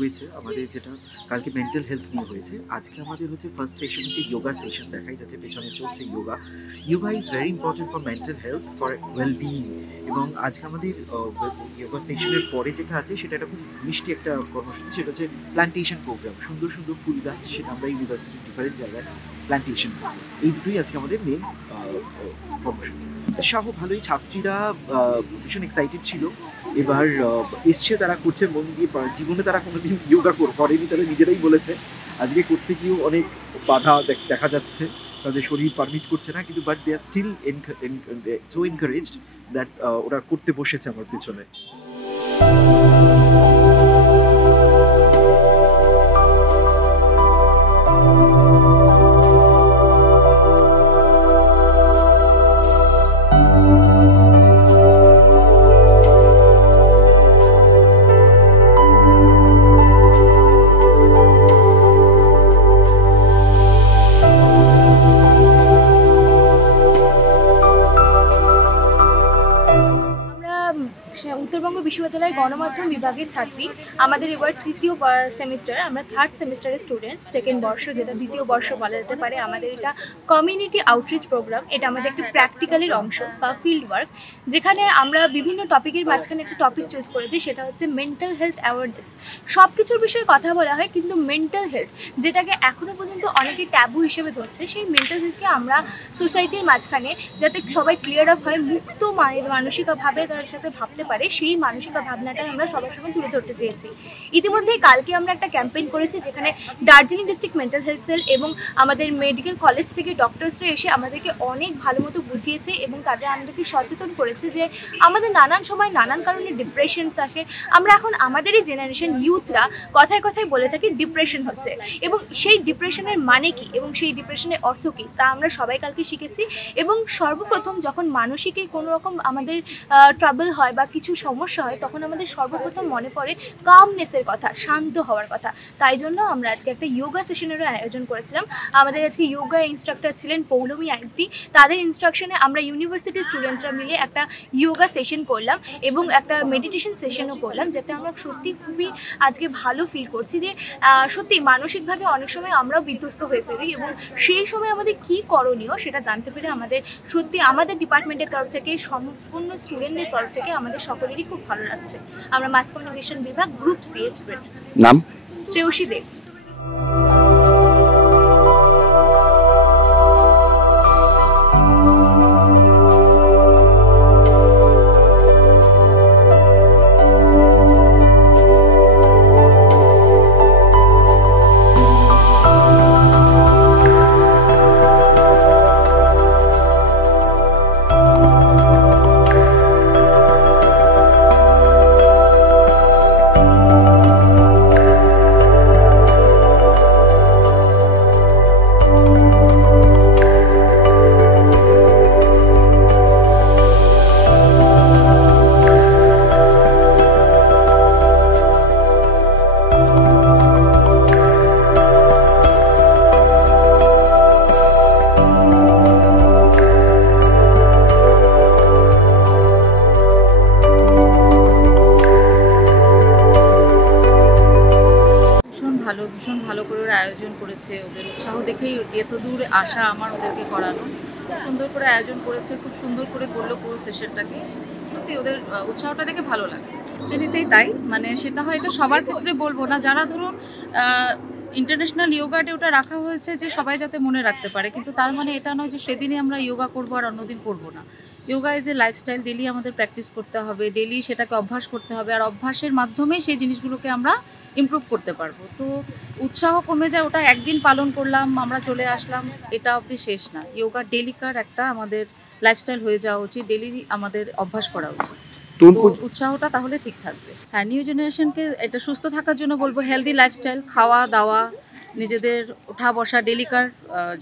হয়েছে আমাদের, যেটা কালকে মেন্টাল হেলথ নিয়ে হয়েছে, আজকে আমাদের হচ্ছে ফার্স্ট সেশন হচ্ছে যোগা সেশন। দেখাই যাচ্ছে পেছনে চলছে yoga. Yoga is very important for mental health, for well being. এবং আজকে আমাদের যোগা সেশনের পরে যেটা আছে সেটা একটা খুব মিষ্টি একটা কর্মসূচি, সেটা হচ্ছে প্ল্যান্টেশন প্রোগ্রাম। সুন্দর সুন্দর ফুল গাছ, সেটা আমরা ইউনিভার্সিটির ডিফারেন্ট জায়গায় প্ল্যান্টেশন করবো। এই দুটোই আজকে আমাদের মেন কর্মসূচি। উৎসাহ ভালোই, ছাত্রীরা ভীষণ এক্সাইটেড ছিল। এবার এসছে, তারা করছে মন দিয়ে। জীবনে তারা কোনোদিন যোগা করেনি, তারা নিজেরাই বলেছে। আজকে করতে গিয়েও অনেক বাধা দেখা যাচ্ছে, তাদের শরীর পারমিট করছে না, কিন্তু but they are still so encouraged that ওরা করতে বসেছে আমার পিছনে। উত্তরবঙ্গ বিশ্ববিদ্যালয় গণমাধ্যম বিভাগের ছাত্রী। আমাদের এবার তৃতীয় সেমিস্টার, আমরা থার্ড সেমিস্টারের স্টুডেন্ট, সেকেন্ড বর্ষ, যেটা দ্বিতীয় বর্ষ বলা যেতে পারে। আমাদের এটা কমিউনিটি আউটরিচ প্রোগ্রাম। এটা আমাদের একটি প্র্যাকটিক্যালের অংশ বা ফিল্ড ওয়ার্ক, যেখানে আমরা বিভিন্ন টপিকের মাঝখানে একটা টপিক চুজ করেছি, সেটা হচ্ছে মেন্টাল হেলথ অ্যাওয়ারনেস। সব কিছুর বিষয়ে কথা বলা হয়, কিন্তু মেন্টাল হেলথ, যেটাকে এখনও পর্যন্ত অনেকে ট্যাবু হিসেবে ধরছে, সেই মেন্টাল হেলথকে আমরা সোসাইটির মাঝখানে যাতে সবাই ক্লিয়ার আপ হয়, মুক্ত মানসিকভাবে তার সাথে ভাবতে পারে, সেই মানসিক ভাবনাটাই আমরা সবার সামনে তুলে ধরতে চেয়েছি। ইতিমধ্যে কালকে আমরা একটা ক্যাম্পেইন করেছি, যেখানে Darjeeling district mental health cell এবং আমাদের মেডিকেল কলেজ থেকে ডক্টরসরা এসে আমাদেরকে অনেক ভালো মতো বুঝিয়েছে এবং তাদের আমাদেরকে সচেতন করেছে যে আমাদের নানান সময় নানান কারণে ডিপ্রেশন আসে। আমরা এখন আমাদেরই জেনারেশন ইউথরা কথায় কথায় বলে থাকি ডিপ্রেশন হচ্ছে, এবং সেই ডিপ্রেশনের মানে কি এবং সেই ডিপ্রেশনের অর্থ কী তা আমরা সবাই কালকে শিখেছি। এবং সর্বপ্রথম যখন মানসিক কোনো রকম আমাদের ট্রাবল হয় বা কিছু সমস্যা হয়, তখন আমাদের সর্বপ্রথম মনে পড়ে কামনেসের কথা, শান্ত হওয়ার কথা। তাই জন্য আমরা আজকে একটা যোগা সেশনেরও আয়োজন করেছিলাম। আমাদের আজকে যোগা ইনস্ট্রাক্টর ছিলেন পৌলমী আইসদি। তাদের ইনস্ট্রাকশনে আমরা ইউনিভার্সিটির স্টুডেন্টরা মিলে একটা যোগা সেশন করলাম এবং একটা মেডিটেশন সেশনও করলাম, যাতে আমরা সত্যি খুবই আজকে ভালো ফিল করছি যে সত্যি মানসিকভাবে অনেক সময় আমরাও বিধ্বস্ত হয়ে পড়ি, এবং সেই সময় আমাদের কী করণীয় সেটা জানতে পেরে আমাদের সত্যি আমাদের ডিপার্টমেন্টের তরফ থেকে, সম্পূর্ণ স্টুডেন্টদের তরফ থেকে আমাদের সকলেরই খুব ভালো লাগছে। আমরা মাস কমিউনিকেশন বিভাগ গ্রুপ সি এর স্টুডেন্ট। নাম? শ্রেয়সী দেব। ভীষণ ভালো করে ওরা আয়োজন করেছে। ওদের উৎসাহ দেখেই এত দূর আসা আমার, ওদেরকে করানো। খুব সুন্দর করে আয়োজন করেছে, খুব সুন্দর করে করলো পুরো সেশনটাকে। সত্যি ওদের উৎসাহটা দেখে ভালো লাগে। অ্যাকচুয়ালিতেই তাই, মানে সেটা হয় এটা সবার ক্ষেত্রে বলবো না, যারা ধরুন ইন্টারন্যাশনাল যোগা ডে ওটা রাখা হয়েছে যে সবাই যাতে মনে রাখতে পারে, কিন্তু তার মানে এটা নয় যে সেদিনই আমরা যোগা করবো আর অন্যদিন করবো না। Yoga is a lifestyle, daily আমাদের প্র্যাকটিস করতে হবে, ডেলি সেটাকে অভ্যাস করতে হবে, আর অভ্যাসের মাধ্যমেই সেই জিনিসগুলোকে আমরা ইমপ্রুভ করতে পারবো। তো উৎসাহ কমে যায় ওটা একদিন পালন করলাম, আমরা চলে আসলাম, এটা অবধি শেষ না। যোগা ডেলিকার একটা আমাদের লাইফস্টাইল হয়ে যাওয়া উচিত, ডেলি আমাদের অভ্যাস করা উচিত। তো উৎসাহটা তাহলে ঠিক থাকবে। হ্যাঁ, নিউ জেনারেশনকে এটা সুস্থ থাকার জন্য বলবো হেলদি লাইফস্টাইল, খাওয়া দাওয়া, নিজেদের ওঠা বসা, ডেলিকার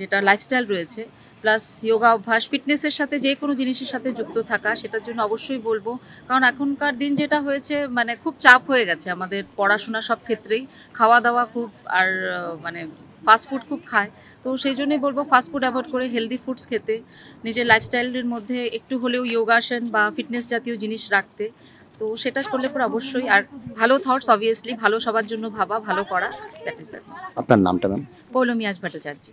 যেটা লাইফস্টাইল রয়েছে, প্লাস যোগা অভ্যাস, ফিটনেসের সাথে যে কোনো জিনিসের সাথে যুক্ত থাকা, সেটার জন্য অবশ্যই বলবো। কারণ এখনকার দিন যেটা হয়েছে, মানে খুব চাপ হয়ে গেছে আমাদের পড়াশোনা সব ক্ষেত্রেই, খাওয়া দাওয়া খুব, আর মানে ফাস্টফুড খুব খায়। তো সেই জন্যই বলবো ফাস্টফুড অ্যাভয়েড করে হেলদি ফুডস খেতে, নিজের লাইফস্টাইলের মধ্যে একটু হলেও যোগাসন বা ফিটনেস জাতীয় জিনিস রাখতে। তো সেটা করলে পরে অবশ্যই, আর ভালো থটস অবভিয়াসলি, ভালো সবার জন্য ভাবা, ভালো করা, দ্যাট ইজ দ্যাট। আপনার নামটা ম্যাম? পৌলমী আজ ভট্টাচার্য।